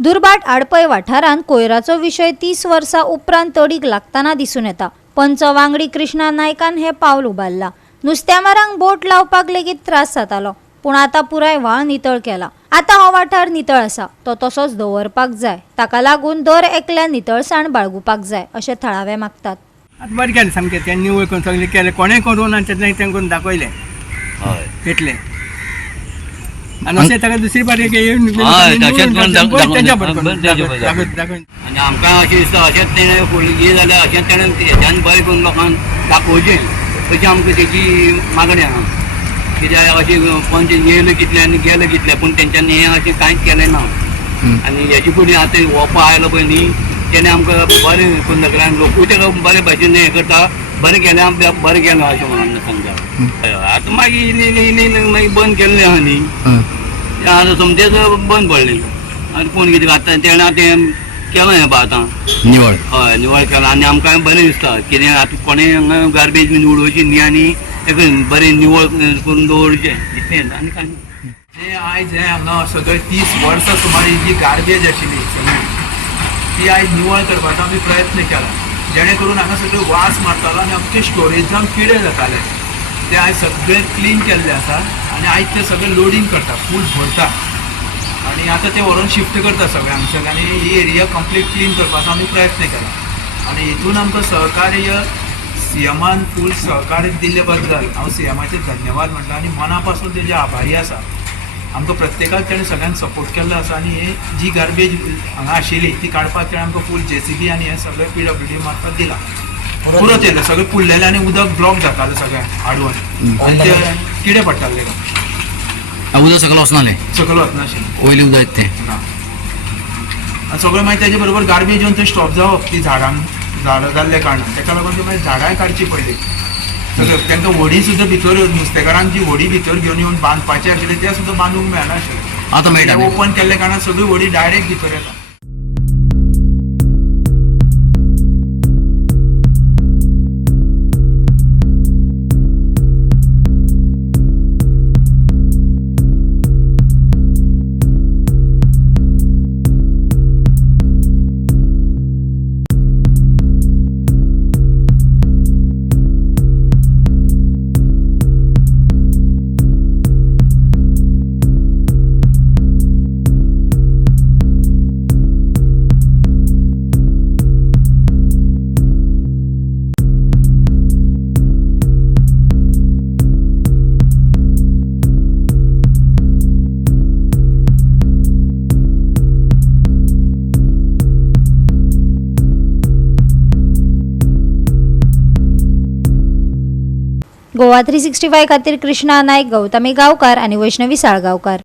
दुर्बाट आडपय वाठारांत कोयराचो विशय 30 वर्सां उपरांत तडीक लागतना दिसून येता। पंच वांगडी कृष्णा नायकान हे पावल उबारला। नुस्तेमारांक बोट लावपाक लेगीत त्रास जातालो, पूण आतां पुराय व्हाळ नितळ केला। आतां हो वाठार नितळ आसा, तो तसोच दवरपाक जाय। ताका लागून दर एकल्यान नितळसाण बाळगुपाक जाय अशें थळावे मागतात। आतां बरें केलें सामकें, तें निवळ करून सगळें केलें, कोणें करून आनी तें करून दाखयलें इतलें। आनी अशें ताका दुसरी फावटी तेंच्या बरोबर आनी आमकां अशें दिसता अशेंच तेणें फुडलें जाल्यार अशेंच तेणें हेज्यान बरें करून लोकांक दाखोवचें, अशी आमकां तेची मागणी आहा। कित्याक अशें पंच येयलो कितले आनी गेलो कितले, पूण तेंच्यांनी हें अशें कांयच केलें ना। आनी हेचे फुडें आतां ओपो आयलो पळय न्ही, तेणें आमकां बरें करून दाखयलें आनी लोकूय तेका बरे भाशेन हें करता, बरें केलें आमकां बरें केलें अशें म्हणून सांगता। आतां मागीर इल्लें मागीर बंद केल्लें आहा न्ही, आतां समजेच बंद पडलें। आनी कोण कितें आतां तेणें तें केलां हें आतां निवळ। हय निवळ केलां आनी आमकां बरें दिसता। कितें आतां कोणें हांगा गार्बेज बीन उडोवची न्ही आनी तेका बरें निवळ करून दवरचें इतलें आनी कांय ना। हे आयज हें हांगा सगळें 30 वर्सां सुमार ही जी गार्बेज आशिल्ली सगळी ती आयज निवळ करपाचो आमी प्रयत्न केला, जेणे करून हांगा सगळें वास मारतालो आनी आमचे स्टोरेजांक किडे जाताले, ते आयज सगळें क्लीन केल्लें आसा आनी आयज ते सगळें लोडिंग करता, फूल भरता आनी आतां ते व्हरून शिफ्ट करता सगळें हांगसर आनी ही एरिया कंप्लीट क्लीन करपाचो आमी प्रयत्न केला। आनी हितून आमकां सहकार्य सीएमान फूल सहकार्य दिल्ले बद्दल हांव सीएमाचे धन्यवाद म्हणटा आनी मना पासून तेजे आभारी आसा। आमकां प्रत्येकाक तेणें सगळ्यांक सपोर्ट केल्लो आसा आनी हे जी गार्बेज हांगा आशिल्ली ती काडपाक तेणें आमकां फूल JCB आनी हें सगळें PWD मार्फत दिलां। पुरो येयलें सगळें फुडलेलें आनी उदक ब्लॉक जातालें सगळें आडवून आनी ते किडे पडटाले तेका, उदक सकल वचनालें, सकयल वचनाशिल्लें वयलें उदक तें ना। आनी सगळें मागीर तेजे बरोबर गार्बेज येवन थंय स्टॉप जावप ती झाडां जाल्ल्या कारणान, तेका लागून ती मागीर झाडांय काडची पडली सगळें। तांकां व्हडी सुद्दां भितर नुस्तेकारांक जी व्हडी भितर घेवन येवन बांदपाचें आशिल्लें तें सुद्दां बांदूंक मेळनाशिल्लें। आतां मेळटा तें ओपन केल्ल्या कारणान सगळी व्हडी डायरेक्ट भितर येता। गोवा 365 खातीर कृष्णा नायक, गौतमी गांवकार आनी वैष्णवी साळगांवकार।